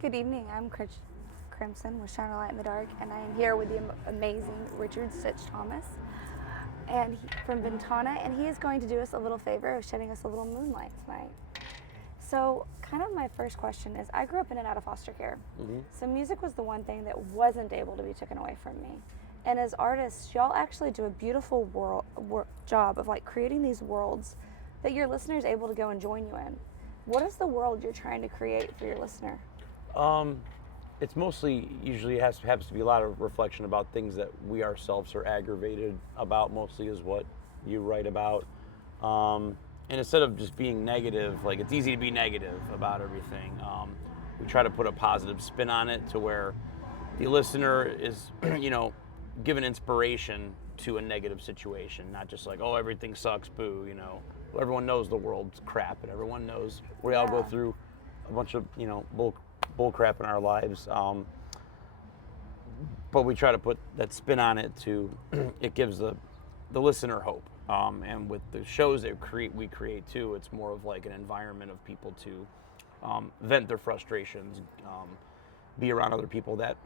Good evening. I'm Crimson with Shine a Light in the Dark, and I am here with the amazing Richard Stitch Thomas, from Ventana, and he is going to do us a little favor of shedding us a little moonlight tonight. So, kind of my first question is, I grew up in and out of foster care, so music was the one thing that wasn't able to be taken away from me. And as artists, y'all actually do a beautiful job of like creating these worlds that your listeners are able to go and join you in. What is the world you're trying to create for your listener? It's mostly usually happens to be a lot of reflection about things that we ourselves are aggravated about. Mostly is what you write about, and instead of just being negative, like it's easy to be negative about everything. We try to put a positive spin on it to where the listener is, given inspiration to a negative situation, not just like, oh, everything sucks, boo. Everyone knows the world's crap, and everyone knows we all go through a bunch of bull crap in our lives, but we try to put that spin on it to it gives the listener hope, and with the shows that we create too, it's more of like an environment of people to vent their frustrations, be around other people that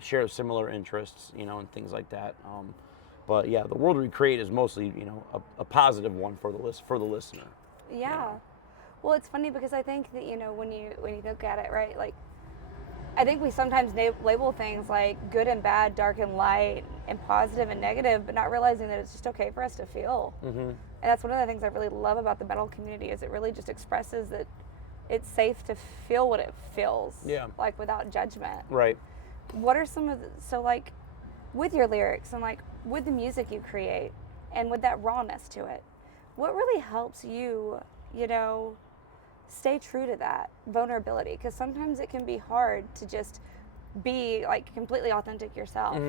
share similar interests, and things like that. But yeah, the world we create is mostly a positive one for the listener. Yeah. Well, it's funny because I think that when you look at it, right, like I think we sometimes label things like good and bad, dark and light, and positive and negative, but not realizing that it's just okay for us to feel. And that's one of the things I really love about the metal community is it really just expresses that it's safe to feel what it feels. Yeah. Like without judgment. Right. What are some of so like with your lyrics and like with the music you create and with that rawness to it, what really helps you, stay true to that vulnerability? Because sometimes it can be hard to just be like completely authentic yourself.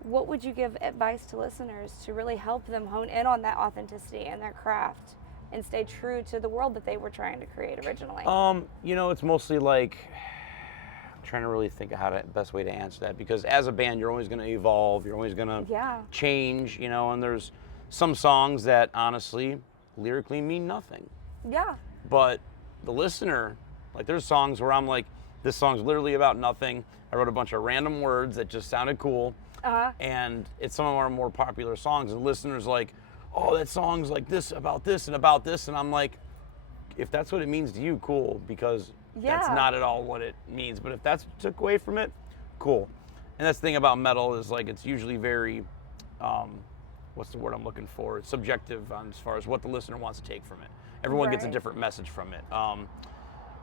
What would you give advice to listeners to really help them hone in on that authenticity and their craft and stay true to the world that they were trying to create originally? It's mostly like I'm trying to really think of best way to answer that, because as a band you're always going to evolve, you're always going to change, and there's some songs that honestly lyrically mean nothing. Yeah. But the listener, like there's songs where I'm like, this song's literally about nothing. I wrote a bunch of random words that just sounded cool. And it's some of our more popular songs, and listeners like, oh, that song's like this, and about this. And I'm like, if that's what it means to you, cool, because that's not at all what it means. But if that's what took away from it, cool. And that's the thing about metal is like, it's usually very, what's the word I'm looking for? It's subjective on as far as what the listener wants to take from it. Everyone gets a different message from it.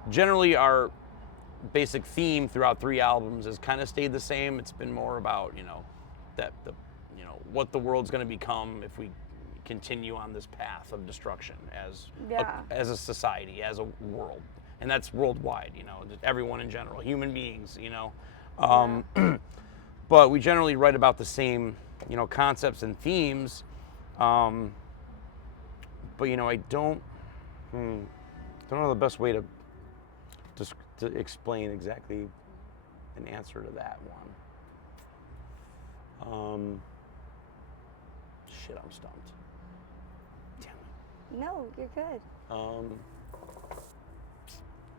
Generally, our basic theme throughout 3 albums has kind of stayed the same. It's been more about what the world's going to become if we continue on this path of destruction as a society, as a world, and that's worldwide. Just everyone in general, human beings. But we generally write about the same concepts and themes. But I don't know the best way to explain exactly an answer to that one. Shit, I'm stumped. Damn it. No, you're good.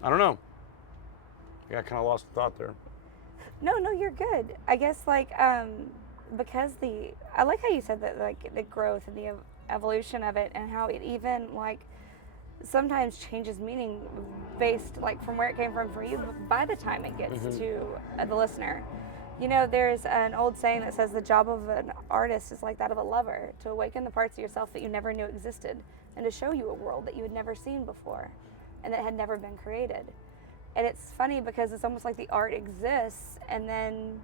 I don't know. I got kind of lost in thought there. No, you're good. I guess because I like how you said that, like the growth and the evolution of it, and how it even like sometimes changes meaning based like from where it came from for you by the time it gets to the listener. There's an old saying that says the job of an artist is like that of a lover, to awaken the parts of yourself that you never knew existed and to show you a world that you had never seen before and that had never been created. And it's funny because it's almost like the art exists, and then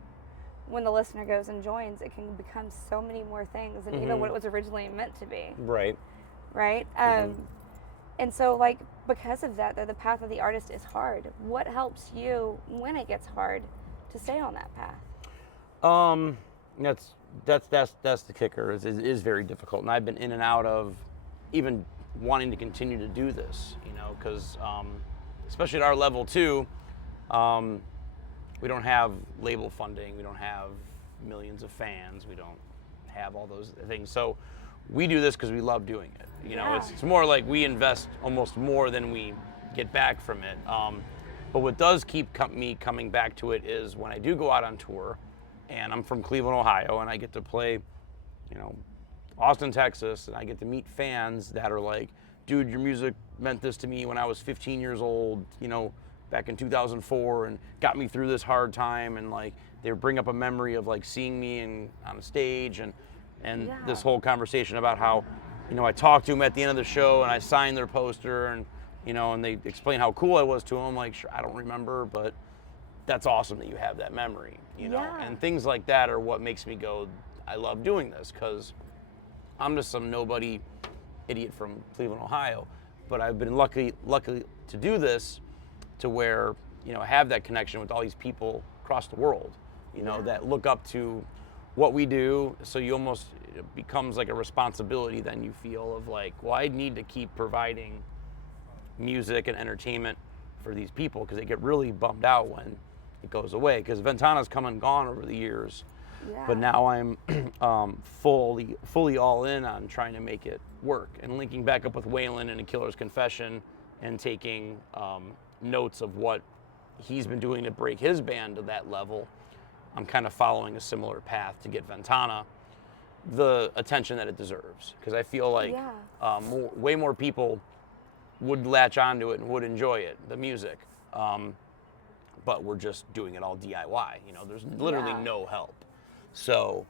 when the listener goes and joins, it can become so many more things than even what it was originally meant to be. Right. And so, like, because of that, the path of the artist is hard. What helps you when it gets hard to stay on that path? That's the kicker. It is very difficult, and I've been in and out of even wanting to continue to do this. Because especially at our level too, we don't have label funding, we don't have millions of fans, we don't have all those things. So we do this because we love doing it. It's more like we invest almost more than we get back from it. But what does keep me coming back to it is when I do go out on tour, and I'm from Cleveland, Ohio, and I get to play, you know, Austin, Texas, and I get to meet fans that are like, dude, your music meant this to me when I was 15 years old, you know, back in 2004, and got me through this hard time, and like they bring up a memory of like seeing me on a stage, and this whole conversation about how, you know, I talked to them at the end of the show and I signed their poster, and you know, and they explain how cool I was to them. Like, sure, I don't remember, but that's awesome that you have that memory, you know, and things like that are what makes me go, I love doing this, because I'm just some nobody idiot from Cleveland, Ohio, but I've been lucky to do this, to where, you know, have that connection with all these people across the world, you know, that look up to what we do. So you almost, it becomes like a responsibility then you feel of like, well, I need to keep providing music and entertainment for these people, because they get really bummed out when it goes away, because Ventana's come and gone over the years. But now I'm fully all in on trying to make it work, and linking back up with Waylon and A Killer's Confession, and taking notes of what he's been doing to break his band to that level. I'm kind of following a similar path to get Ventana the attention that it deserves, because I feel like way more people would latch onto it and would enjoy it, the music. But we're just doing it all DIY. You know, there's literally no help. So,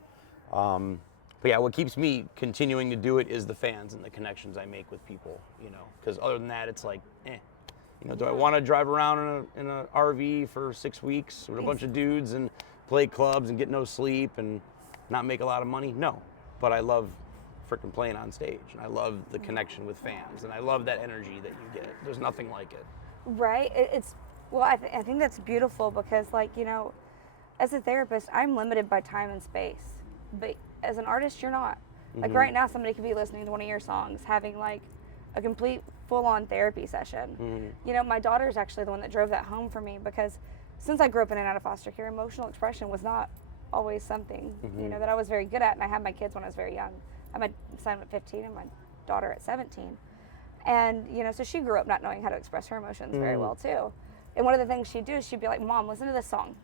but yeah, what keeps me continuing to do it is the fans and the connections I make with people, you know, because other than that, it's like, you know, do I want to drive around in a RV for 6 weeks with a bunch of dudes and play clubs and get no sleep and not make a lot of money? No, but I love freaking playing on stage, and I love the connection with fans, and I love that energy that you get. There's nothing like it. Right. Well, I think that's beautiful, because, like, you know, as a therapist, I'm limited by time and space, but as an artist, you're not. Like right now, somebody could be listening to one of your songs, having like a complete full-on therapy session. You know, my daughter's actually the one that drove that home for me, because since I grew up in and out of foster care, emotional expression was not always something, you know, that I was very good at. And I had my kids when I was very young. I had my son at 15 and my daughter at 17. And, you know, so she grew up not knowing how to express her emotions very well too. And one of the things she'd do is she'd be like, Mom, listen to this song.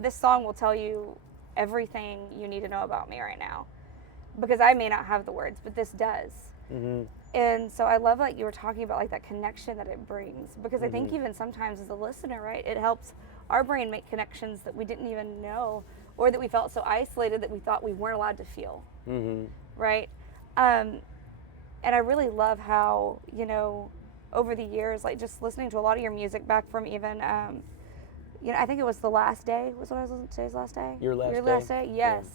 This song will tell you everything you need to know about me right now, because I may not have the words, but this does. And so I love, like, you were talking about, like, that connection that it brings, because I think even sometimes as a listener, right, it helps our brain make connections that we didn't even know, or that we felt so isolated that we thought we weren't allowed to feel, right? And I really love how, you know, over the years, like, just listening to a lot of your music back from even, you know, I think it was The Last Day was what I was listening to. Today's Last Day? Your Last Day? Yes. Yeah.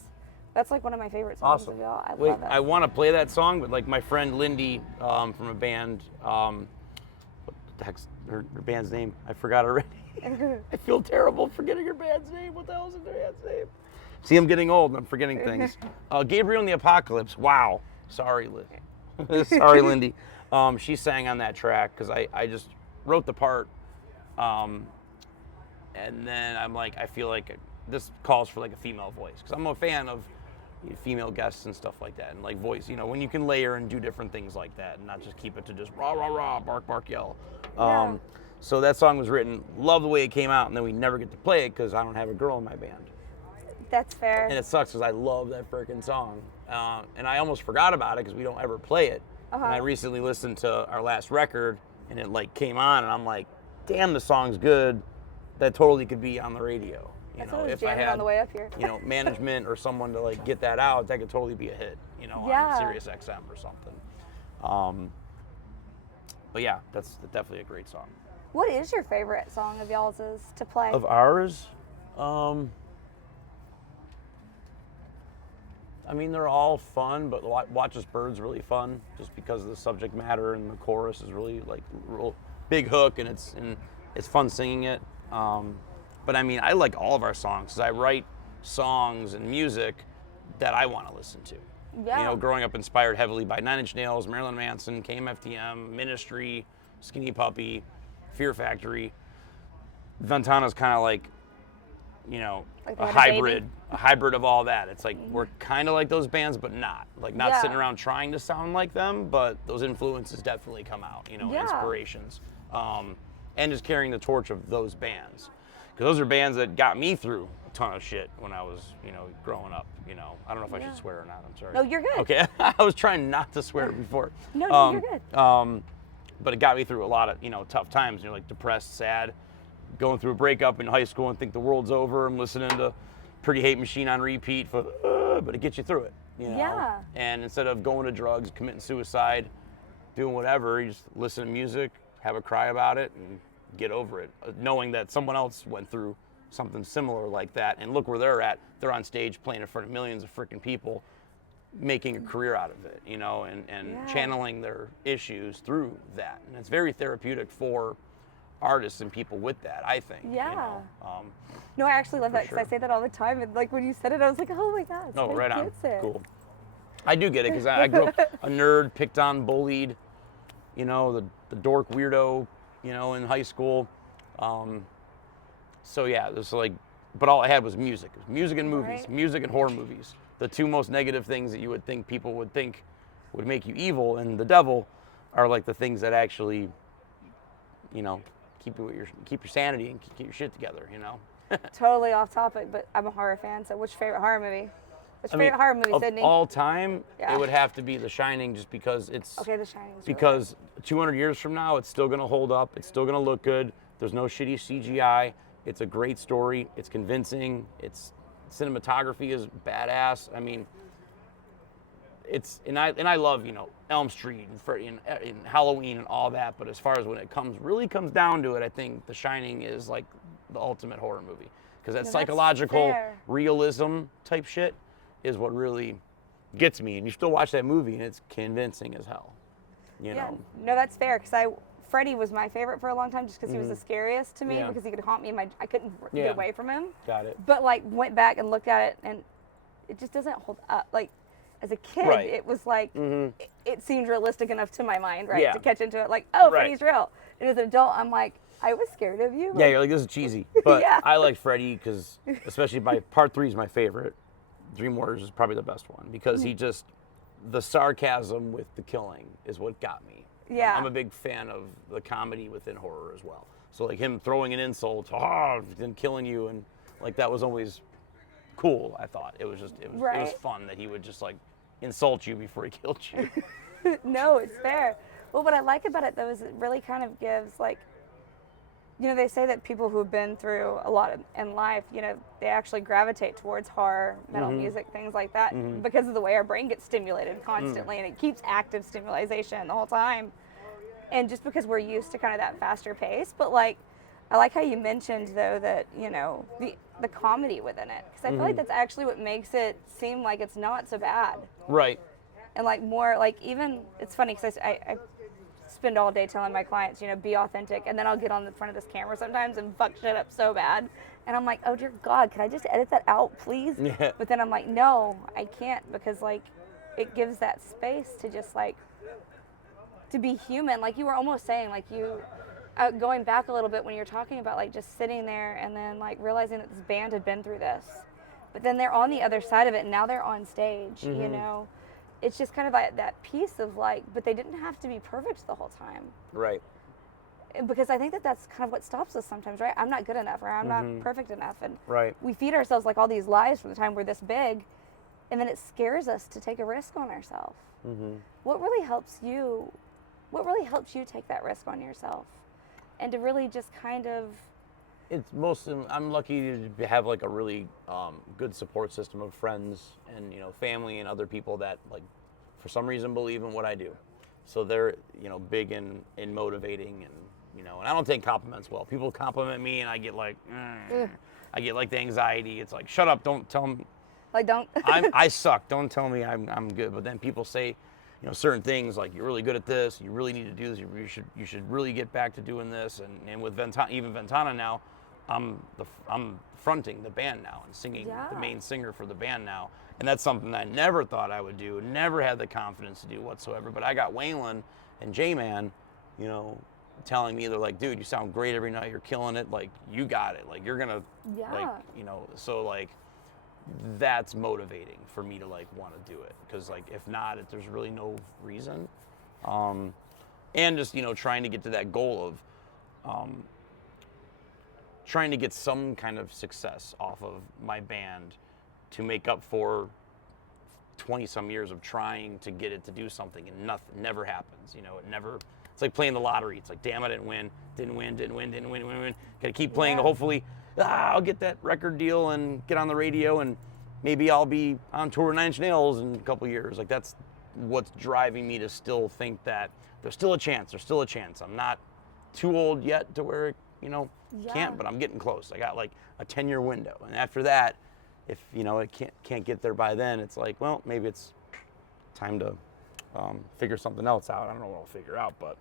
That's like one of my favorite songs of y'all. I love it. I want to play that song, but like my friend Lindy from a band, what the heck's her band's name? I forgot already. I feel terrible forgetting her band's name. What the hell is her band's name? See, I'm getting old and I'm forgetting things. Gabriel and the Apocalypse. Wow. Sorry, Liz. Sorry, Lindy. She sang on that track, because I just wrote the part. And then I'm like, I feel like this calls for like a female voice, because I'm a fan of female guests and stuff like that, and like voice, you know, when you can layer and do different things like that, and not just keep it to just rah rah rah, bark bark yell. So that song was written, love the way it came out, and then we never get to play it because I don't have a girl in my band. That's fair. And it sucks, because I love that freaking song, and I almost forgot about it because we don't ever play it. And I recently listened to our last record, and it like came on, and I'm like, damn, the song's good. That totally could be on the radio. You know, if I had on the way up here. You know, management or someone to like get that out, that could totally be a hit. You know, on Sirius XM or something. But yeah, that's definitely a great song. What is your favorite song of y'all's to play? Of ours, I mean, they're all fun, but Watch Us Bird's really fun, just because of the subject matter, and the chorus is really like real big hook, and it's fun singing it. But I mean, I like all of our songs, because I write songs and music that I want to listen to. You know, growing up inspired heavily by Nine Inch Nails, Marilyn Manson, KMFDM, Ministry, Skinny Puppy, Fear Factory. Ventana's kind of like, you know, like a hybrid of all that. It's like we're kind of like those bands, but not sitting around trying to sound like them, but those influences definitely come out, you know, inspirations. and just carrying the torch of those bands. Because those are bands that got me through a ton of shit when I was, growing up, I don't know if I should swear or not, I'm sorry. No, you're good. Okay, I was trying not to swear before. No, you're good. But it got me through a lot of, tough times, like depressed, sad, going through a breakup in high school and think the world's over. I'm listening to Pretty Hate Machine on repeat, but it gets you through it, Yeah. And instead of going to drugs, committing suicide, doing whatever, you just listen to music, have a cry about it, and get over it, knowing that someone else went through something similar like that, and look where they're at. They're on stage playing in front of millions of freaking people, making a career out of it, and channeling their issues through that. And it's very therapeutic for artists and people with that, I think. Yeah. No, I actually love that because I say that all the time. And like when you said it, I was like, oh my God. Oh, right on. Cool. I do get it because I grew up a nerd, picked on, bullied, the dork weirdo, in high school. So yeah, there's but all I had was music. It was music and movies, Right. music and horror movies. The two most negative things that you would think people would think would make you evil and the devil are like the things that actually, keep your sanity and keep your shit together, Totally off topic, but I'm a horror fan. So, what's your favorite horror movie? What's your favorite horror movie, of Sydney? all time, Yeah. it would have to be The Shining, just because it's Okay, The Shining. because 200 years from now, it's still gonna hold up. It's still gonna look good. There's no shitty CGI. It's a great story. It's convincing. Its cinematography is badass. I mean, I love Elm Street and Halloween and all that. But as far as when it really comes down to it, I think The Shining is like the ultimate horror movie, because that psychological realism type shit is what really gets me. And you still watch that movie and it's convincing as hell. No, that's fair, because Freddy was my favorite for a long time just because he was the scariest to me, because he could haunt me and I couldn't get away from him. Got it. But went back and looked at it and it just doesn't hold up. Like as a kid, it was like it seemed realistic enough to my mind, right, to catch into it. Like, oh, Freddy's real. And as an adult, I'm like, I was scared of you. Yeah, you're like, this is cheesy. But I like Freddy because, especially part 3 is my favorite. Dream Warriors is probably the best one because the sarcasm with the killing is what got me. Yeah. I'm a big fan of the comedy within horror as well. So like him throwing an insult, and killing you, and like that was always cool. I thought it was fun that he would just like insult you before he killed you. No, it's fair. Well, what I like about it though is it really kind of gives they say that people who've been through a lot in life, they actually gravitate towards horror, metal music, things like that, because of the way our brain gets stimulated constantly, and it keeps active stimulation the whole time. And just because we're used to kind of that faster pace, but I like how you mentioned though that the comedy within it, because I feel like that's actually what makes it seem like it's not so bad. Right. And more even it's funny because I spend all day telling my clients, be authentic, and then I'll get on the front of this camera sometimes and fuck shit up so bad, and I'm like, oh dear God, can I just edit that out, please? Yeah. But then I'm like, no, I can't, because it gives that space to just to be human, like you were almost saying, going back a little bit when you're talking about just sitting there and then realizing that this band had been through this, but then they're on the other side of it and now they're on stage, It's just kind of that piece of but they didn't have to be perfect the whole time. Right. Because I think that's kind of what stops us sometimes, right? I'm not good enough, or I'm not perfect enough. And we feed ourselves all these lies from the time we're this big, and then it scares us to take a risk on ourselves. What really helps you take that risk on yourself? And to really just kind of... I'm lucky to have a really good support system of friends and family and other people that for some reason believe in what I do. So they're big in motivating, and and I don't take compliments well. People compliment me and I get I get the anxiety. It's like, shut up, don't tell me. Don't. I suck. Don't tell me I'm good. But then people say certain things like, you're really good at this. You really need to do this. You should really get back to doing this. And with Ventana, even Ventana now, I'm fronting the band now and singing the main singer for the band now. And that's something I never thought I would do, never had the confidence to do whatsoever. But I got Waylon and J-Man, telling me, they're like, dude, you sound great every night. You're killing it. You got it. You're going to, so that's motivating for me to want to do it. Because if not, there's really no reason. And just, trying to get to that goal of trying to get some kind of success off of my band to make up for 20 some years of trying to get it to do something, and nothing never happens. It's like playing the lottery. It's like, damn, I didn't win. Gotta keep playing to hopefully, I'll get that record deal and get on the radio, and maybe I'll be on tour with Nine Inch Nails in a couple years. Like, that's what's driving me to still think that there's still a chance. I'm not too old yet to where it, can't, but I'm getting close. I got like a 10-year window. And after that, if, it can't get there by then, it's like, well, maybe it's time to figure something else out. I don't know what I'll figure out, but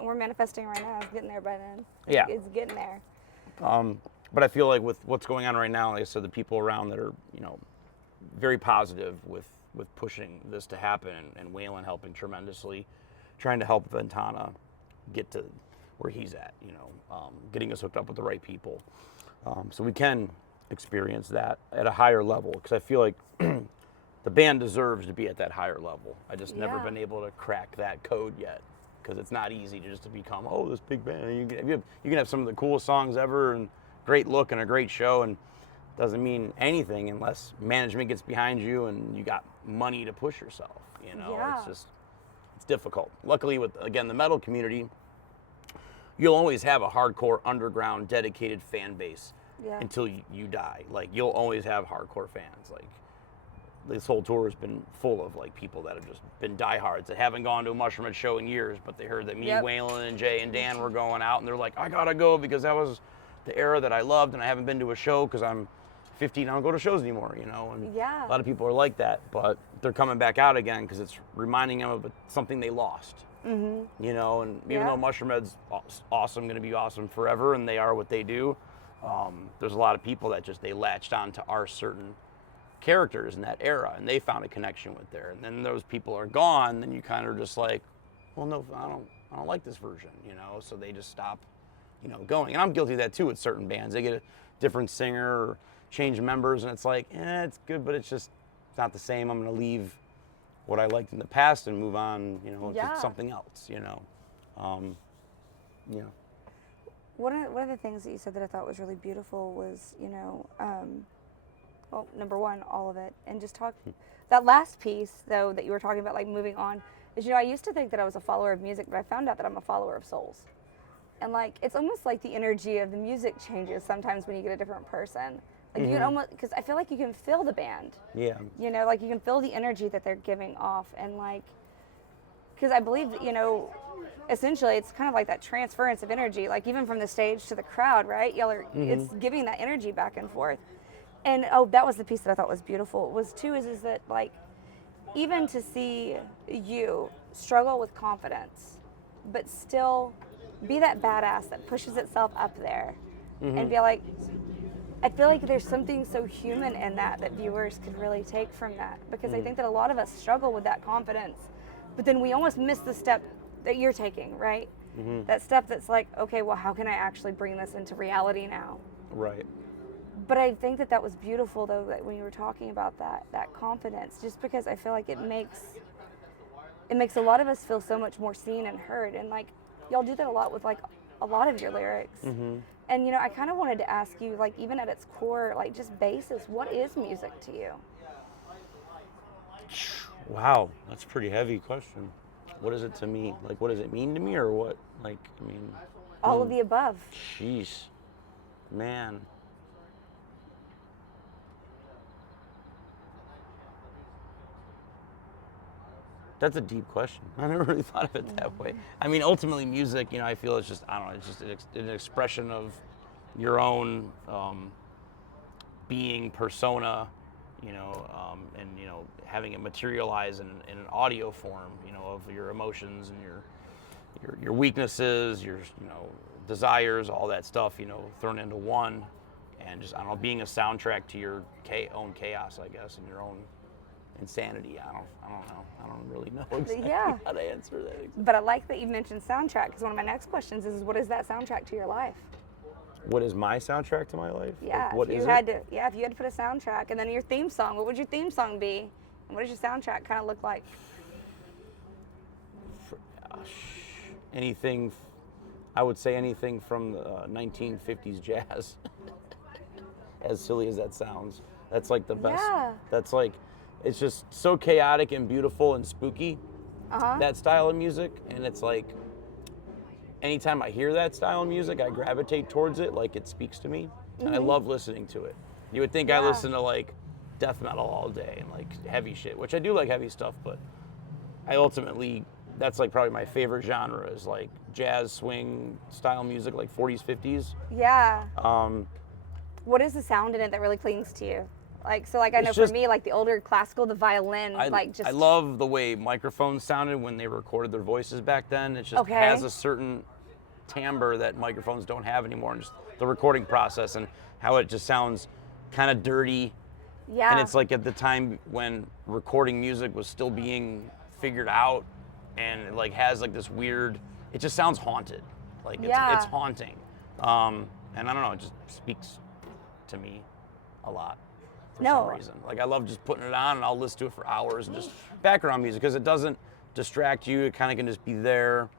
we're manifesting right now. It's getting there by then. Yeah. It's getting there. But I feel like with what's going on right now, like I said, the people around that are, very positive with pushing this to happen, and Waylon helping tremendously, trying to help Ventana get to where he's at, getting us hooked up with the right people. So we can experience that at a higher level, because I feel like the band deserves to be at that higher level. I just never been able to crack that code yet, because it's not easy to become, this big band. You can have some of the coolest songs ever and great look and a great show, and doesn't mean anything unless management gets behind you and you got money to push yourself. It's difficult. Luckily, with, again, the metal community, you'll always have a hardcore underground dedicated fan base until you die. Like, you'll always have hardcore fans. Like, this whole tour has been full of like people that have just been diehards that haven't gone to a Mushroom Head show in years, but they heard that me, Waylon, and Jay and Dan were going out, and they're like, I gotta go because that was the era that I loved, and I haven't been to a show because I'm 15. I don't go to shows anymore, And a lot of people are like that, but they're coming back out again because it's reminding them of something they lost. And even though Mushroom Head's awesome, going to be awesome forever, and they are what they do, there's a lot of people that they latched on to our certain characters in that era, and they found a connection with there. And then those people are gone, then you kind of just like, well, no, I don't like this version, so they just stop, going. And I'm guilty of that too with certain bands. They get a different singer or change members, and it's like, it's good, but it's not the same. I'm going to leave what I liked in the past and move on, to something else, One of the things that you said that I thought was really beautiful was, well, number one, all of it, and just that last piece though that you were talking about, like moving on, is, I used to think that I was a follower of music, but I found out that I'm a follower of souls. And like, it's almost like the energy of the music changes sometimes when you get a different person. Like, you can almost, because I feel like you can feel the band. Yeah. Like you can feel the energy that they're giving off, and like, because I believe that, essentially it's kind of like that transference of energy, like even from the stage to the crowd, right? Y'all are, it's giving that energy back and forth. And that was the piece that I thought was beautiful. Was too is that like, even to see you struggle with confidence, but still be that badass that pushes itself up there, and be like, I feel like there's something so human in that viewers could really take from that, because I think that a lot of us struggle with that confidence, but then we almost miss the step that you're taking, right? That step that's like, okay, well, how can I actually bring this into reality now? Right. But I think that was beautiful though, that when you were talking about that confidence, just because I feel like it makes a lot of us feel so much more seen and heard, and like, y'all do that a lot with like a lot of your lyrics. And I kind of wanted to ask you, like, even at its core, like just basis, what is music to you? Wow, that's a pretty heavy question. What is it to me? Like, what does it mean to me, or what? Like, I mean, all of the above. Jeez, man. That's a deep question. I never really thought of it that way. I mean, ultimately, music, I feel it's just, I don't know, it's just an expression of your own being, persona, and, having it materialize in an audio form, of your emotions and your weaknesses, your, desires, all that stuff, thrown into one, and just, I don't know, being a soundtrack to your own chaos, I guess, and your own insanity. I don't know. I don't really know exactly how to answer that exactly. But I like that you mentioned soundtrack, because one of my next questions is, what is that soundtrack to your life? What is my soundtrack to my life? Yeah, like, if you had to put a soundtrack, and then your theme song, what would your theme song be? And what does your soundtrack kind of look like? Anything I would say anything from the 1950s jazz. As silly as that sounds, that's like the best. Yeah. That's like, it's just so chaotic and beautiful and spooky, Uh-huh. that style of music. And it's like, anytime I hear that style of music, I gravitate towards it, like it speaks to me. And I love listening to it. You would think I Yeah. listen to like death metal all day and like heavy shit, which I do like heavy stuff, but I ultimately, that's like probably my favorite genre is like jazz, swing style music, like 40s, 50s. Yeah. What is the sound in it that really clings to you? Like, so like I know It's for just- me, like the older classical, the violin, I love the way microphones sounded when they recorded their voices back then. It just Okay. has a certain timbre that microphones don't have anymore, and just the recording process and how it just sounds kind of dirty. Yeah. And it's like at the time when recording music was still being figured out, and it like has like this weird, it just sounds haunted. Like it's haunting. And I don't know, it just speaks to me a lot for some reason. Like I love just putting it on and I'll listen to it for hours and just background music because it doesn't distract you. It kind of can just be there.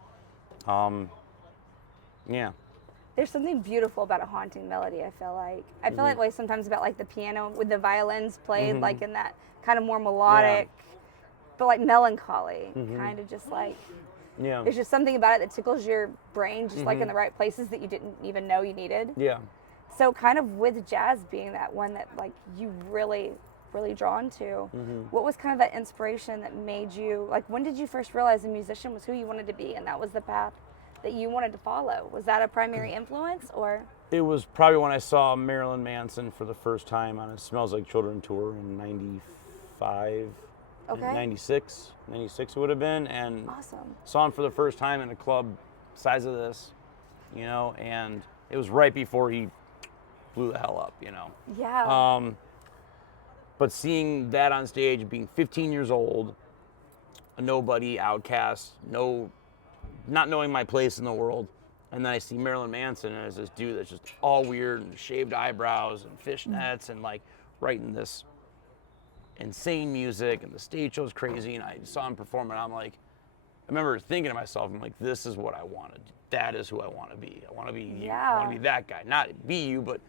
Yeah. There's something beautiful about a haunting melody, I feel like. I feel that way sometimes about like the piano with the violins played like in that kind of more melodic, but like melancholy, kind of just like, Yeah. there's just something about it that tickles your brain just like in the right places that you didn't even know you needed. Yeah. So kind of with jazz being that one that like you really drawn to, what was kind of that inspiration that made you, like when did you first realize a musician was who you wanted to be and that was the path that you wanted to follow? Was that a primary influence or? It was probably when I saw Marilyn Manson for the first time on a Smells Like Children tour in 95, Okay. 96 it would have been, and Awesome. saw him for the first time in a club size of this, you know, and it was right before he blew the hell up, you know. Yeah. But seeing that on stage, being 15 years old, a nobody, outcast, not knowing my place in the world, and then I see Marilyn Manson as this dude that's just all weird and shaved eyebrows and fishnets and like writing this insane music, and the stage show's crazy, and I saw him perform, and I'm like, I remember thinking to myself, I'm like, this is what I wanted. That is who I want to be. I want to be you. I want to be that guy. Not be you, but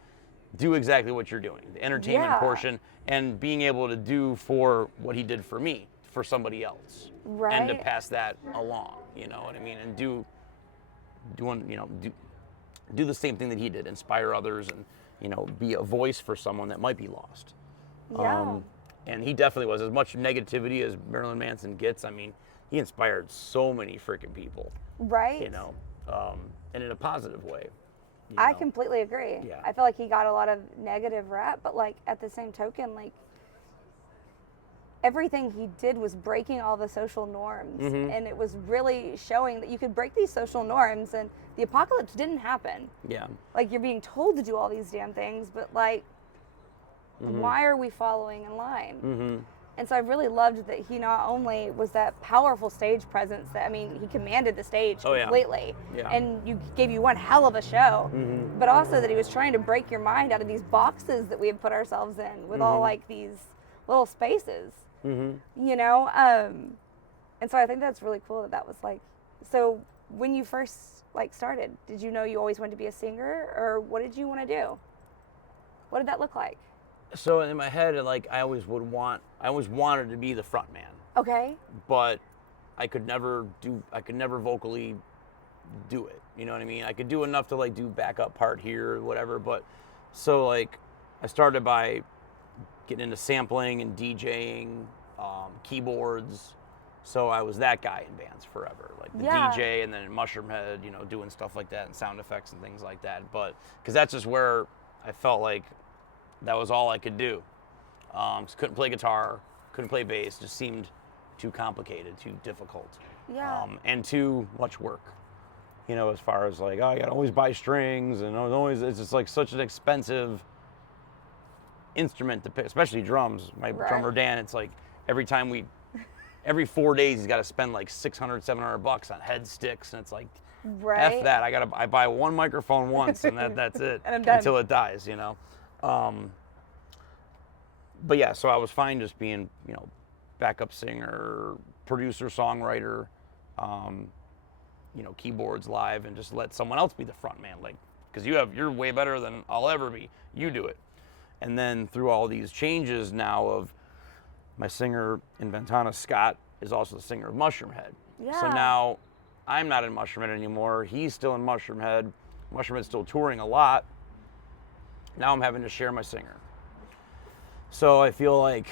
do exactly what you're doing. The entertainment portion and being able to do for what he did for me, for somebody else. Right. And to pass that along, you know what I mean? And do the same thing that he did, inspire others and, you know, be a voice for someone that might be lost. Yeah. And he definitely was. As much negativity as Marilyn Manson gets, I mean, he inspired so many freaking people. Right. You know, and in a positive way. I completely agree. Yeah. I feel like he got a lot of negative rap, but like at the same token, like everything he did was breaking all the social norms, and it was really showing that you could break these social norms, and the apocalypse didn't happen. Yeah. Like you're being told to do all these damn things, but like, why are we following in line? And so I really loved that he not only was that powerful stage presence that, I mean, he commanded the stage completely, and gave you one hell of a show, but also that he was trying to break your mind out of these boxes that we have put ourselves in with all like these little spaces, you know? And so I think that's really cool that was like, so when you first like started, did you know you always wanted to be a singer, or what did you want to do? What did that look like? So in my head, like I always wanted to be the front man. Okay. But I could never vocally do it. You know what I mean? I could do enough to like do backup part here or whatever, but so like I started by getting into sampling and DJing, keyboards. So I was that guy in bands forever, like the DJ, and then in Mushroomhead, you know, doing stuff like that and sound effects and things like that. But because that's just where I felt like that was all I could do. Couldn't play guitar, couldn't play bass. Just seemed too complicated, too difficult, and too much work. You know, as far as like, oh, you gotta always buy strings, and it's just like such an expensive instrument to pick, especially drums. My drummer Dan, it's like every 4 days he's got to spend like $600, $700 on head sticks, and it's like, F that. I buy one microphone once, and that's it and I'm done. until it dies, you know. But yeah, so I was fine just being, you know, backup singer, producer, songwriter, keyboards live and just let someone else be the front man, like, because you're way better than I'll ever be. You do it. And then through all these changes now of my singer in Ventana, Scott, is also the singer of Mushroomhead. Yeah. So now I'm not in Mushroomhead anymore. He's still in Mushroomhead. Mushroomhead's still touring a lot. Now I'm having to share my singer. So I feel like,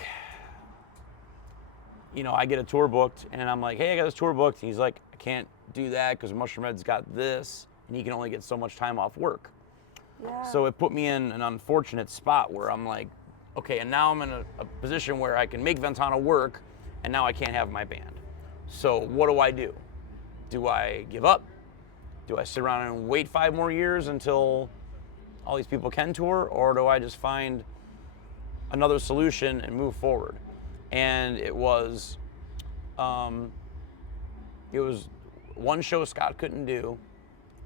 I get a tour booked and I'm like, hey, I got this tour booked. And he's like, I can't do that because Mushroomhead's got this and he can only get so much time off work. Yeah. So it put me in an unfortunate spot where I'm like, okay, and now I'm in a position where I can make Ventana work and now I can't have my band. So what do I do? Do I give up? Do I sit around and wait 5 more years until all these people can tour? Or do I just find another solution and move forward? And it was one show Scott couldn't do,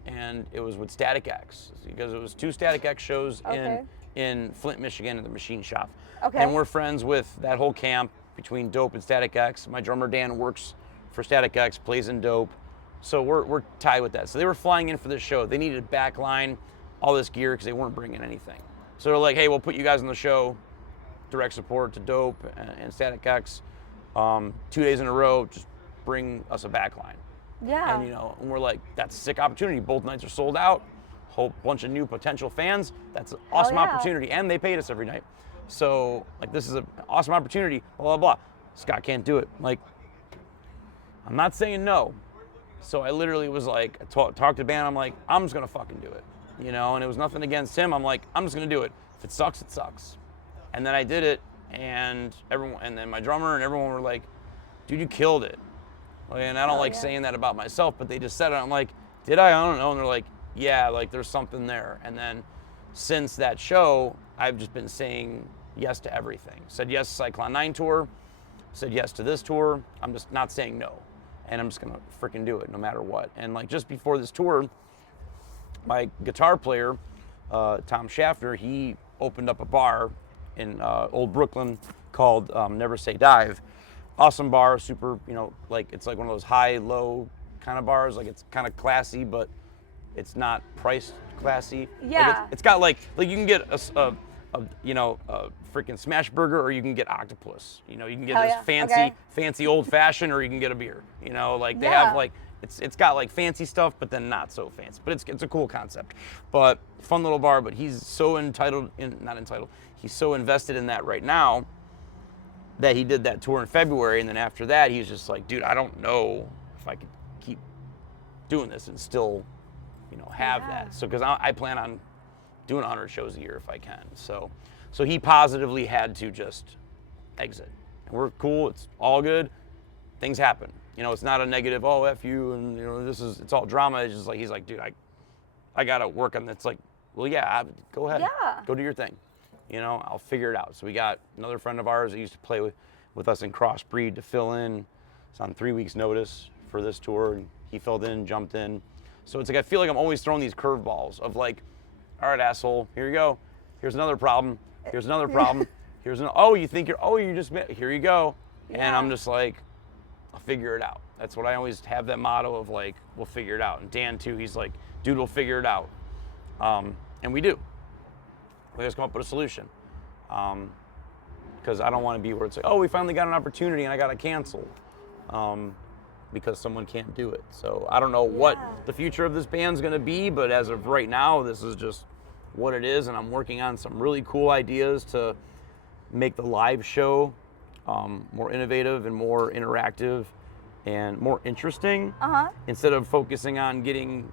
and it was with Static X, because it was 2 Static X shows in Flint, Michigan at the Machine Shop. Okay. And we're friends with that whole camp between Dope and Static X. My drummer Dan works for Static X, plays in Dope. So we're tied with that. So they were flying in for this show. They needed a backline, all this gear, because they weren't bringing anything. So they're like, hey, we'll put you guys on the show, direct support to Dope and Static X, 2 days in a row, just bring us a backline. Yeah. And and we're like, that's a sick opportunity. Both nights are sold out. Whole bunch of new potential fans. That's an awesome opportunity. And they paid us every night. So like, this is an awesome opportunity, blah, blah, blah. Scott can't do it. Like, I'm not saying no. So I literally was like, I talked to the band. I'm like, I'm just going to fucking do it. And it was nothing against him. I'm like, I'm just going to do it. If it sucks, it sucks. And then I did it. And then my drummer and everyone were like, dude, you killed it. And I don't saying that about myself, but they just said it. I'm like, did I? I don't know. And they're like, yeah, like there's something there. And then since that show, I've just been saying yes to everything. Said yes to Cyclone 9 tour, said yes to this tour. I'm just not saying no. And I'm just gonna freaking do it no matter what. And like just before this tour, my guitar player, Tom Schaffner, he opened up a bar in Old Brooklyn called Never Say Dive. Awesome bar, super, like it's like one of those high-low kind of bars. Like it's kind of classy, but it's not priced classy. Yeah. Like it's got like you can get a freaking smash burger, or you can get octopus. You can get this fancy old-fashioned, or you can get a beer. Like they have like it's got like fancy stuff, but then not so fancy. But it's a cool concept. But fun little bar. But he's so he's so invested in that right now, that he did that tour in February, and then after that, he was just like, dude, I don't know if I could keep doing this and still, have that. So, because I plan on doing 100 shows a year if I can. So he positively had to just exit. And we're cool. It's all good. Things happen. It's not a negative, oh, F you, and, it's all drama. It's just like, he's like, dude, I got to work on this. It's like, well, yeah, go ahead. Yeah. Go do your thing. I'll figure it out. So we got another friend of ours that used to play with us in Crossbreed to fill in. It's on 3 weeks notice for this tour, and he filled in, jumped in. So it's like, I feel like I'm always throwing these curveballs of like, all right, asshole, here you go. Here's another problem. Here's another problem. Here you just, here you go. Yeah. And I'm just like, I'll figure it out. That's what I always have, that motto of like, we'll figure it out. And Dan too, he's like, dude, we'll figure it out. And we do. We just come up with a solution, because I don't want to be where it's like, oh, we finally got an opportunity and I got to cancel because someone can't do it. So I don't know what the future of this band's going to be, but as of right now, this is just what it is, and I'm working on some really cool ideas to make the live show more innovative and more interactive and more interesting, instead of focusing on getting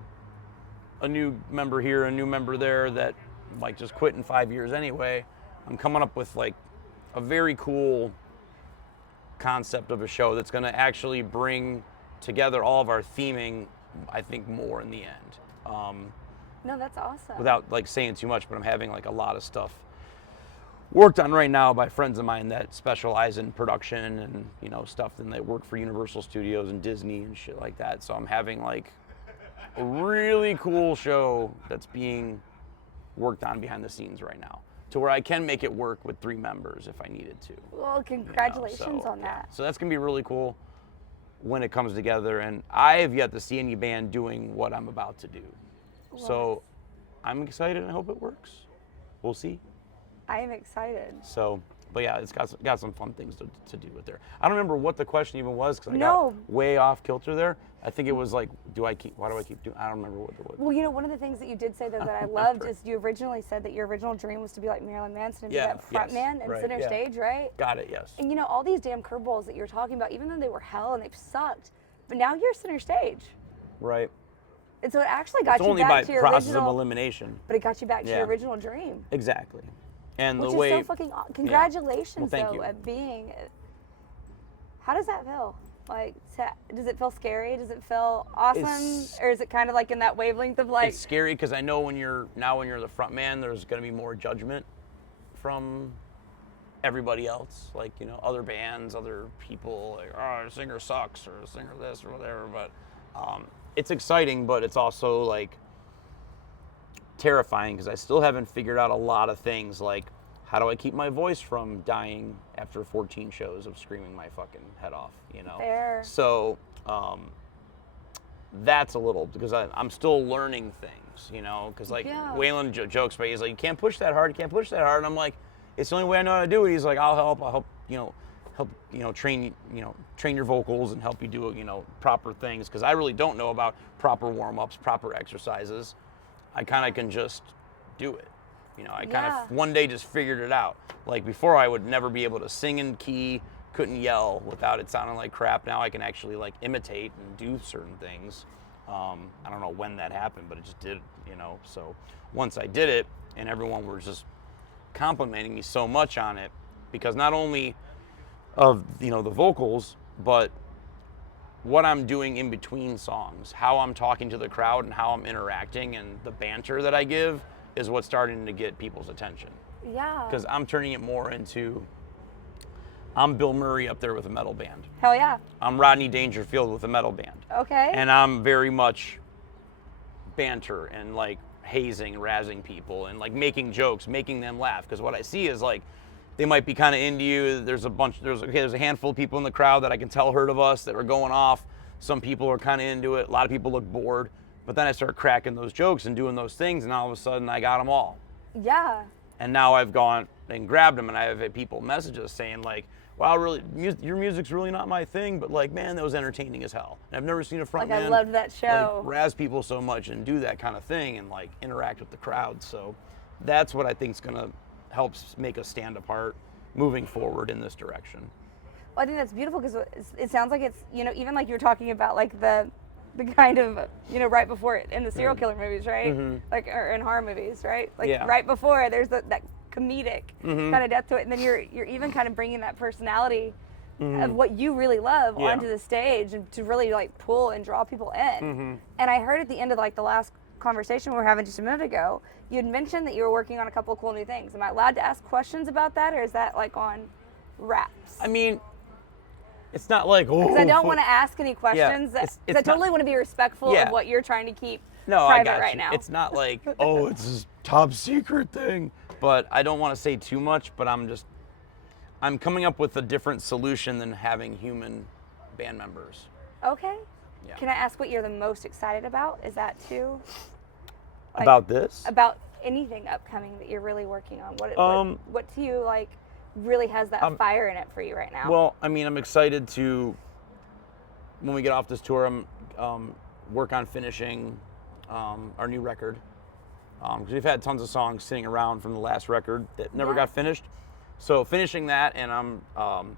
a new member here, a new member there that like just quit in 5 years anyway. I'm coming up with like a very cool concept of a show that's going to actually bring together all of our theming, I think, more in the end. No, that's awesome. Without like saying too much, but I'm having like a lot of stuff worked on right now by friends of mine that specialize in production and stuff, and they work for Universal Studios and Disney and shit like that. So I'm having like a really cool show that's being worked on behind the scenes right now, to where I can make it work with 3 members if I needed to. Well, congratulations on that. So that's gonna be really cool. when it comes together. And I have yet to see any band doing what I'm about to do. So I'm excited and I hope it works. We'll see. I am excited. So, but yeah, it's got some fun things to do with there. I don't remember what the question even was because I No. got way off kilter there. I think it was like, why do I keep doing? I don't remember what it was. Well, you know, one of the things that you did say though that I loved is you originally said that your original dream was to be like Marilyn Manson and be that front man and center stage, right? Got it, yes. And you know, all these damn curveballs that you're talking about, even though they were hell and they've sucked, but now you're center stage. Right. And so it actually got you only back by to your process original, of elimination. but it got you back to your original dream. Exactly. And Which the way, is so fucking congratulations Well, thank though you. at being. How does that feel? Like, does it feel scary? Does it feel awesome? Or is it kind of like in that wavelength of like? It's scary because I know when you're the front man, there's going to be more judgment from everybody else, like, you know, other bands, other people, like, oh, a singer sucks or a singer this or whatever. But it's exciting, but it's also like terrifying because I still haven't figured out a lot of things, like how do I keep my voice from dying after 14 shows of screaming my fucking head off, you know? Fair. So that's a little, because I'm still learning things, you know, because like Waylon jokes about, he's like, you can't push that hard, and I'm like, it's the only way I know how to do it. He's like, I'll help, train your vocals and help you do, you know, proper things, because I really don't know about proper warm-ups, proper exercises. I kind of can just do it. You know, I kind of one day just figured it out. Like before I would never be able to sing in key, couldn't yell without it sounding like crap. Now I can actually like imitate and do certain things. I don't know when that happened, but it just did, you know. So once I did it and everyone was just complimenting me so much on it, because not only of, you know, the vocals, but what I'm doing in between songs, how I'm talking to the crowd and how I'm interacting and the banter that I give is what's starting to get people's attention. Yeah. Because I'm turning it more into, I'm Bill Murray up there with a metal band. Hell yeah. I'm Rodney Dangerfield with a metal band. Okay. And I'm very much banter and like hazing, razzing people and like making jokes, making them laugh. Because what I see is like, they might be kind of into you. There's a handful of people in the crowd that I can tell heard of us that are going off. Some people are kind of into it. A lot of people look bored. But then I start cracking those jokes and doing those things, and all of a sudden I got them all. Yeah. And now I've gone and grabbed them, and I have had people message us saying like, wow, really, your music's really not my thing, but like, man, that was entertaining as hell. And I've never seen a front man I loved that show. Like, razz people so much and do that kind of thing and like interact with the crowd. So that's what I think is gonna help make us stand apart moving forward in this direction. Well, I think that's beautiful because it sounds like it's, you know, even like you're talking about like the kind of, you know, right before it in the serial killer movies, right? Mm-hmm. Like, or in horror movies, right? Like right before there's that comedic kind of depth to it, and then you're even kind of bringing that personality of what you really love onto the stage and to really like pull and draw people in. And I heard at the end of like the last conversation we were having just a minute ago, you had mentioned that you were working on a couple of cool new things. Am I allowed to ask questions about that, or is that like on wraps? I mean, it's not like, oh, because I don't want to ask any questions. Because I totally want to be respectful of what you're trying to keep private right now. It's not like, oh, it's this top secret thing. But I don't want to say too much, but I'm coming up with a different solution than having human band members. Okay. Yeah. Can I ask what you're the most excited about? Is that too? Like, about this? About anything upcoming that you're really working on? What to you like really has that fire in it for you right now? Well, I mean, I'm excited to, when we get off this tour, work on finishing our new record. Because we've had tons of songs sitting around from the last record that never got finished. So finishing that, and I'm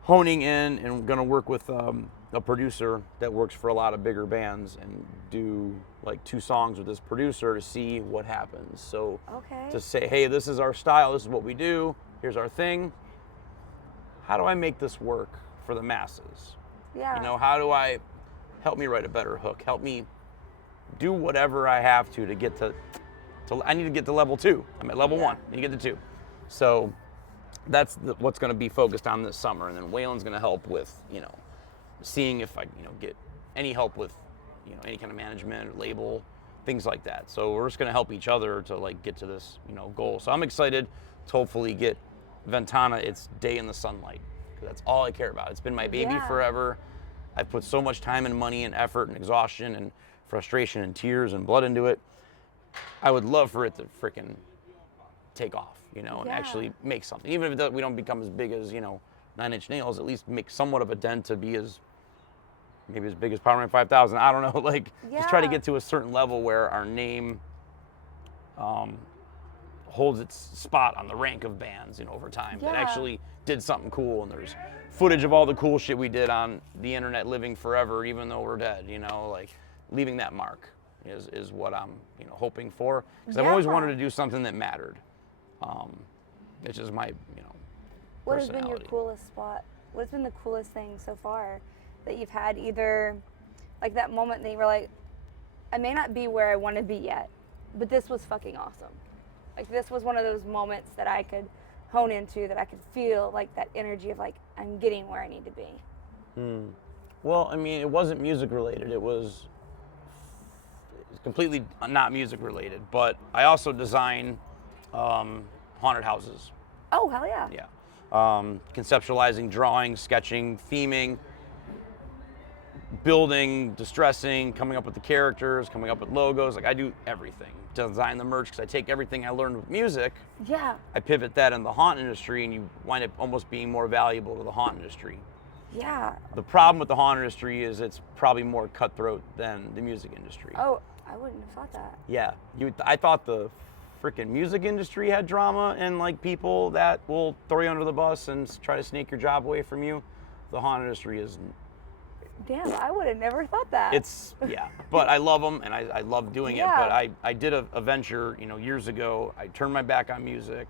honing in and going to work with a producer that works for a lot of bigger bands and do like 2 songs with this producer to see what happens. So to say, hey, this is our style, this is what we do, here's our thing. How do I make this work for the masses? Yeah. You know, how do I help me write a better hook? Help me do whatever I have to get to I need to get to level 2. I'm at level 1. I need to get to 2. So that's what's going to be focused on this summer. And then Waylon's going to help with, you know, seeing if I, you know, get any help with, you know, any kind of management or label, things like that. So we're just going to help each other to like get to this, you know, goal. So I'm excited to hopefully get Ventana its day in the sunlight, because that's all I care about. It's been my baby forever. I've put so much time and money and effort and exhaustion and frustration and tears and blood into it. I would love for it to freaking take off, and actually make something. Even if we don't become as big as, 9 Inch Nails, at least make somewhat of a dent to be maybe as big as Power Man 5000. I don't know, just try to get to a certain level where our name holds its spot on the rank of bands, over time that actually did something cool. And there's footage of all the cool shit we did on the internet living forever, even though we're dead, leaving that mark is what I'm, hoping for. Because I've always wanted to do something that mattered. It's just my, What has been your coolest spot? What's been the coolest thing so far that you've had, either like that moment that you were like, I may not be where I want to be yet, but this was fucking awesome. Like, this was one of those moments that I could hone into, that I could feel like that energy of like, I'm getting where I need to be. Well, I mean, it wasn't music related. It was completely not music related, but I also design haunted houses. Oh, hell yeah. Yeah. Conceptualizing, drawing, sketching, theming, building, distressing, coming up with the characters, coming up with logos. Like, I do everything. Design the merch, because I take everything I learned with music. Yeah. I pivot that in the haunt industry, and you wind up almost being more valuable to the haunt industry. Yeah. The problem with the haunt industry is it's probably more cutthroat than the music industry. Oh, I wouldn't have thought that. Yeah. I thought the freaking music industry had drama and like people that will throw you under the bus and try to sneak your job away from you. The haunt industry is... Damn, I would have never thought that. Yeah, but I love them and I love doing it. But I did a venture, years ago. I turned my back on music,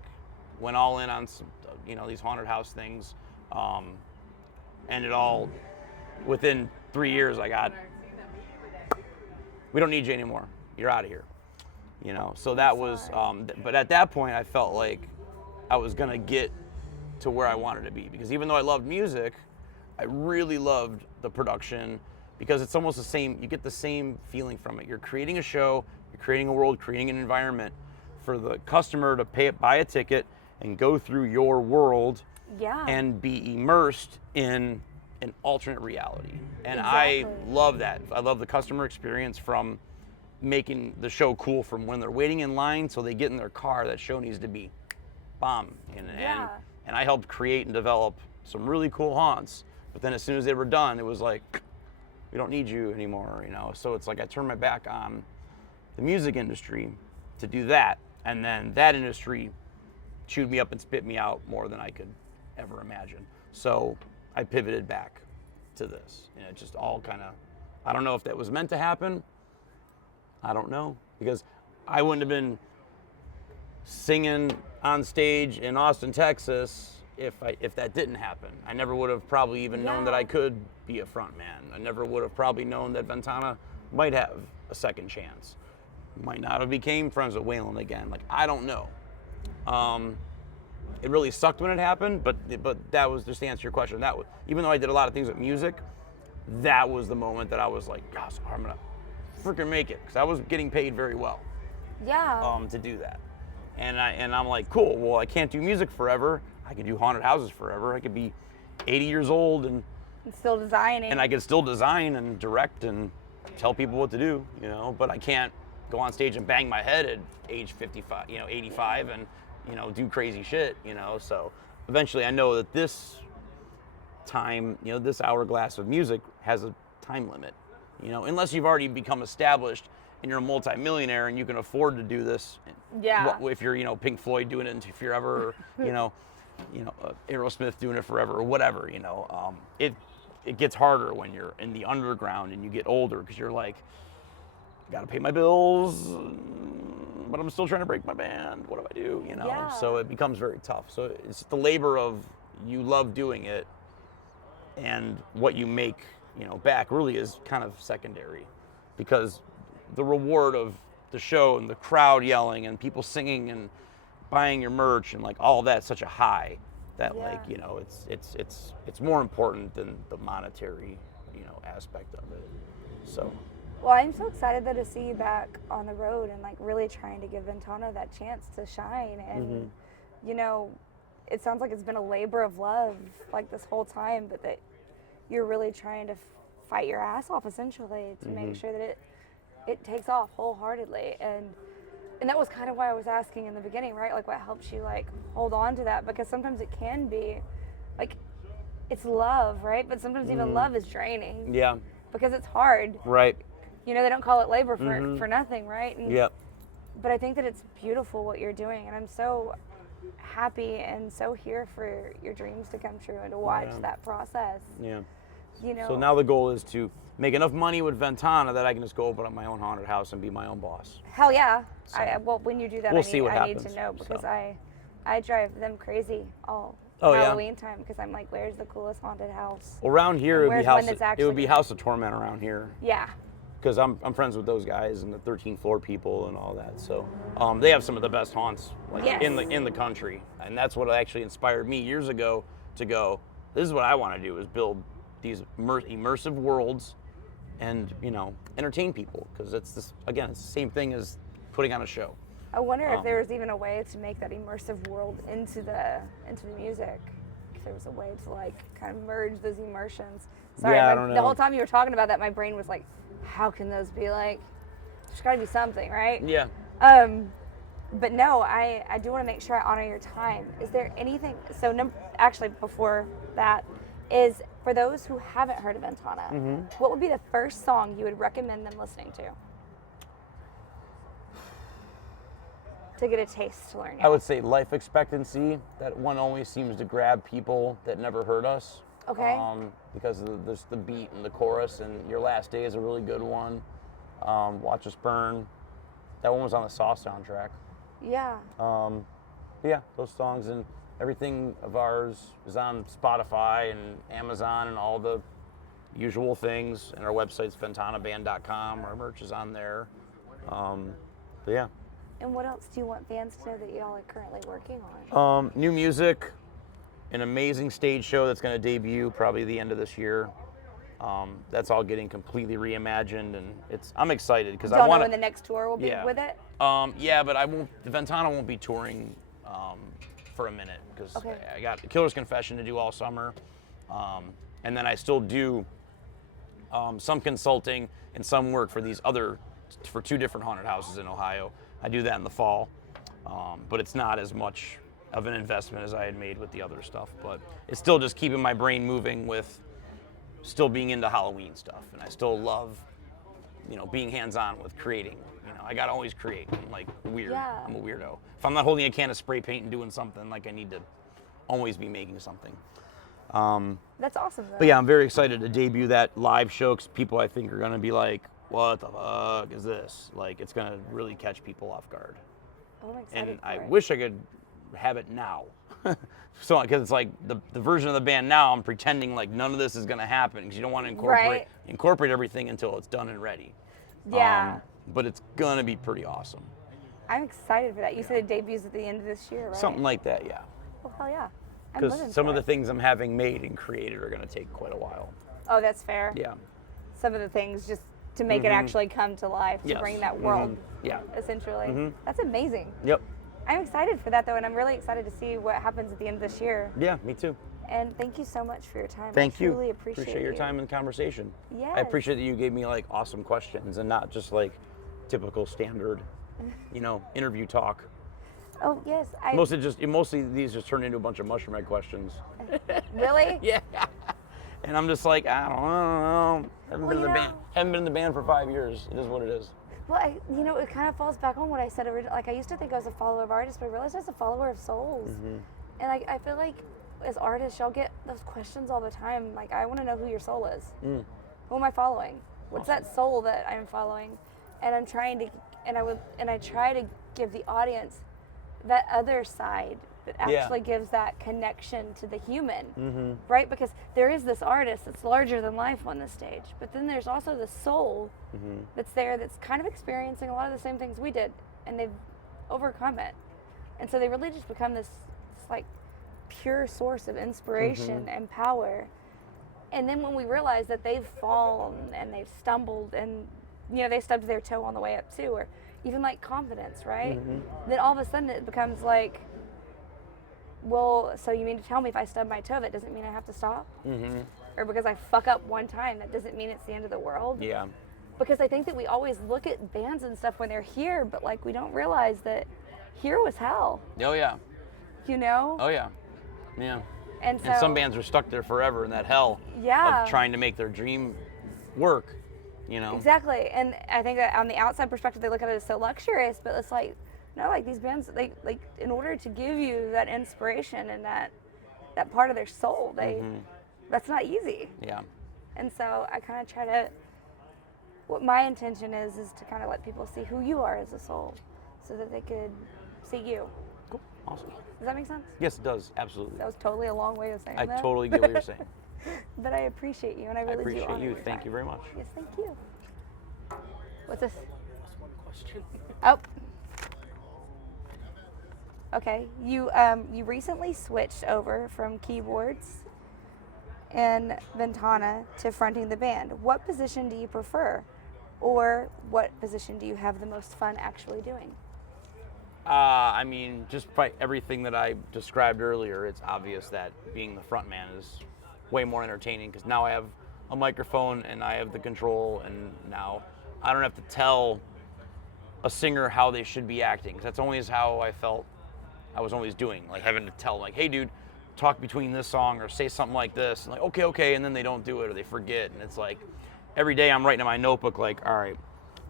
went all in on some, these haunted house things, and it all, within 3 years, I got, we don't need you anymore. You're out of here. So that was, but at that point, I felt like I was gonna get to where I wanted to be, because even though I loved music, I really loved the production, because it's almost the same, you get the same feeling from it. You're creating a show, you're creating a world, creating an environment for the customer to buy a ticket and go through your world and be immersed in an alternate reality. And I love that. I love the customer experience, from making the show cool from when they're waiting in line so they get in their car. That show needs to be bomb. And I helped create and develop some really cool haunts. But then as soon as they were done, it was like, we don't need you anymore, So it's like I turned my back on the music industry to do that. And then that industry chewed me up and spit me out more than I could ever imagine. So I pivoted back to this. And it just all kind of, I don't know if that was meant to happen. I don't know. Because I wouldn't have been singing on stage in Austin, Texas, if that didn't happen. I never would have probably even known that I could be a front man. I never would have probably known that Ventana might have a second chance. Might not have became friends with Waylon again. Like, I don't know. It really sucked when it happened, but that was, just to answer your question, that was, even though I did a lot of things with music, that was the moment that I was like, gosh, I'm gonna freaking make it, because I was getting paid very well. To do that. And I'm like, cool, well, I can't do music forever. I could do haunted houses forever. I could be 80 years old and still designing. And I could still design and direct and tell people what to do, but I can't go on stage and bang my head at age 55, 85 and, do crazy shit, So eventually I know that this time, this hourglass of music has a time limit, unless you've already become established and you're a multi-millionaire and you can afford to do this. If you're, Pink Floyd doing it until forever, or, Aerosmith doing it forever, or whatever, it gets harder when you're in the underground and you get older, because you're like, I gotta pay my bills, but I'm still trying to break my band. What do I do? So it becomes very tough. So it's the labor of, you love doing it, and what you make, back really is kind of secondary, because the reward of the show and the crowd yelling and people singing and buying your merch and like all that's such a high that it's more important than the monetary aspect of it. So well, I'm so excited though to see you back on the road and like really trying to give Ventana that chance to shine. And it sounds like it's been a labor of love like this whole time, but that you're really trying to fight your ass off essentially to make sure that it takes off wholeheartedly. And that was kind of why I was asking in the beginning, right? Like, what helps you like hold on to that? Because sometimes it can be like, it's love, right? But sometimes even love is draining. Yeah. Because it's hard. Right. You know, they don't call it labor for nothing, right? And, Yep. But I think that it's beautiful what you're doing, and I'm so happy and so here for your dreams to come true and to watch that process. Yeah. You know. So now the goal is to make enough money with Ventana that I can just go open up my own haunted house and be my own boss. Hell yeah. So Well, when you do that, we'll I see what need happens, to know because so. I drive them crazy all Oh, yeah? Halloween time because I'm like, where's the coolest haunted house? Well, around here it would Where's be one House. that's It actually would be good? House of Torment around here Yeah. because I'm friends with those guys and the 13th floor people and all that. So they have some of the best haunts like Yes. in the country, and that's what actually inspired me years ago to go. This is what I want to do: is build these immersive worlds and entertain people because it's this again. It's the same thing as putting on a show. I wonder if there was even a way to make that immersive world into the music. If there was a way to like kind of merge those immersions. Sorry, Yeah, I don't know. The whole time you were talking about that, my brain was like, how can those be like? There's got to be something, right? Yeah. But no, I do want to make sure I honor your time. Is there anything? So actually, before that, is for those who haven't heard of Ventana, what would be the first song you would recommend them listening to get a taste to learn? I would say life expectancy. That one always seems to grab people that never heard us. Okay. Because there's the beat and the chorus, and Your Last Day is a really good one. Watch Us Burn. That one was on the Saw soundtrack. Yeah. Yeah, those songs and everything of ours is on Spotify and Amazon and all the usual things. And our website's ventanaband.com. Our merch is on there. But yeah. And what else do you want fans to know that y'all are currently working on? New music, an amazing stage show that's going to debut probably the end of this year. That's all getting completely reimagined, and I'm excited because I Don't want know when the next tour will be with it? Yeah, but Ventana won't be touring for a minute because I got Killer's Confession to do all summer, and then I still do some consulting and some work for for 2 different haunted houses in Ohio. I do that in the fall, but it's not as much of an investment as I had made with the other stuff, but it's still just keeping my brain moving with still being into Halloween stuff, and I still love, being hands-on with creating. I gotta always create. I'm like weird. Yeah. I'm a weirdo. If I'm not holding a can of spray paint and doing something, like I need to always be making something. That's awesome, though. But yeah, I'm very excited to debut that live show because people I think are gonna be like, what the fuck is this? Like, it's gonna really catch people off guard. Oh, I'm excited And for I it. wish I could have it now. So, because it's like the version of the band now, I'm pretending like none of this is gonna happen because you don't want to incorporate everything until it's done and ready. Yeah. But it's gonna be pretty awesome. I'm excited for that. You said it debuts at the end of this year, right? Something like that, yeah. Oh, hell yeah. I'm Because living some for of the it. things I'm having made and created are gonna take quite a while. Oh, that's fair. Yeah. Some of the things just to make it actually come to life, to Yes. bring that world, Yeah. essentially. That's amazing. Yep. I'm excited for that, though, and I'm really excited to see what happens at the end of this year. Yeah, me too. And thank you so much for your time. Thank I you. truly appreciate your you. time and conversation. Yes. I appreciate that you gave me like awesome questions and not just like typical standard, interview talk. Oh, yes. Mostly these just turned into a bunch of mushroom head questions. Really? Yeah. And I'm just like, I don't know. Haven't been in the band for 5 years. It is what it is. Well, it kind of falls back on what I said originally. Like, I used to think I was a follower of artists, but I realized I was a follower of souls. And I feel like as artists, y'all get those questions all the time. Like, I want to know who your soul is. Who am I following? What's that soul that I'm following? And I'm trying to, I try to give the audience that other side that actually gives that connection to the human, right? Because there is this artist that's larger than life on the stage, but then there's also the soul that's there that's kind of experiencing a lot of the same things we did, and they've overcome it. And so they really just become this like pure source of inspiration and power. And then when we realize that they've fallen and they've stumbled and they stubbed their toe on the way up too, or even like confidence, right? Then all of a sudden it becomes like, well, so you mean to tell me if I stub my toe, that doesn't mean I have to stop? or because I fuck up one time, that doesn't mean it's the end of the world. Yeah. Because I think that we always look at bands and stuff when they're here, but like we don't realize that here was hell. Oh yeah. You know? Oh yeah. Yeah. And so, And some bands are stuck there forever in that hell yeah, of trying to make their dream work, you know? exactly. And I think that on the outside perspective, they look at it as so luxurious, but it's like, no, like these bands, like in order to give you that inspiration and that part of their soul, that's not easy. Yeah. And so I kind of try to, what my intention is to kind of let people see who you are as a soul, so that they could see you. Cool. Awesome. Does that make sense? Yes, it does. Absolutely. That was totally a long way of saying I that. totally get what you're saying. But I appreciate you, and I really do. I appreciate honor you. your Thank time. you very much. Yes, thank you. What's this? Just one question. Oh. Okay. You recently switched over from keyboards and Ventana to fronting the band. What position do you prefer, or what position do you have the most fun actually doing? I mean, just by everything that I described earlier, it's obvious that being the front man is way more entertaining, because now I have a microphone and I have the control, and now I don't have to tell a singer how they should be acting, 'cause that's always how I felt I was always doing, like having to tell, like, hey dude, talk between this song or say something like this, and like, okay, and then they don't do it or they forget, and it's like every day I'm writing in my notebook, like, all right,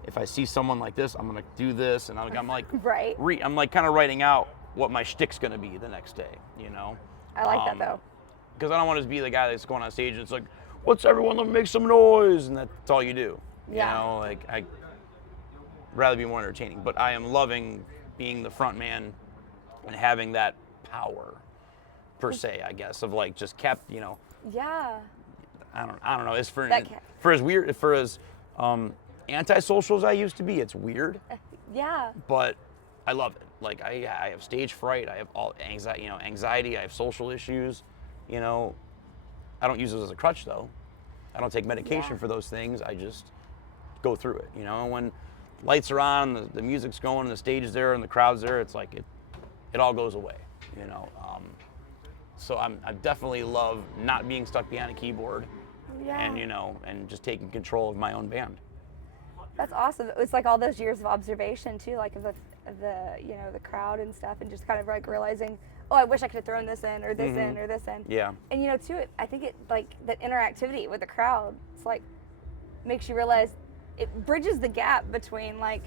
if I see someone like this, I'm gonna do this, and I'm like, Right. I'm like kind of writing out what my shtick's gonna be the next day, you know? I like that though. Because I don't want to be the guy that's going on stage and it's like, what's everyone, let me make some noise, and that's all you do. Yeah. You know, like I'd rather be more entertaining, but I am loving being the front man and having that power, per se, I guess, of like just kept, you know, Yeah. I don't know. It's for That as antisocial as I used to be, it's weird, Yeah. but I love it. Like I have stage fright, I have all anxiety, I have social issues, you know. I don't use those as a crutch though. I don't take medication for those things. I just go through it, you know. And when lights are on, the music's going, and the stage is there, and the crowd's there, it's like it all goes away, you know. So I definitely love not being stuck behind a keyboard, Yeah. and you know, and just taking control of my own band. That's awesome. It's like all those years of observation too, like of the you know, the crowd and stuff, and just kind of like realizing, oh, I wish I could have thrown this in or this in or this in. Yeah. And you know, too, I think it like that interactivity with the crowd. It's like makes you realize it bridges the gap between like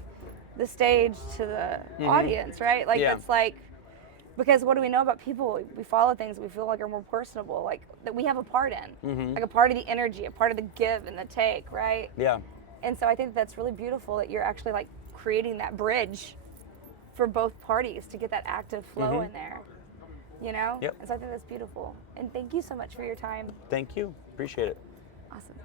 the stage to the audience, right? Like Yeah. it's like, because what do we know about people? We follow things we feel like are more personable, like that we have a part in, like a part of the energy, a part of the give and the take, right? Yeah. And so I think that's really beautiful that you're actually like creating that bridge for both parties to get that active flow in there, you know? Yep. And so I think that's beautiful. And thank you so much for your time. Thank you. Appreciate it. Awesome.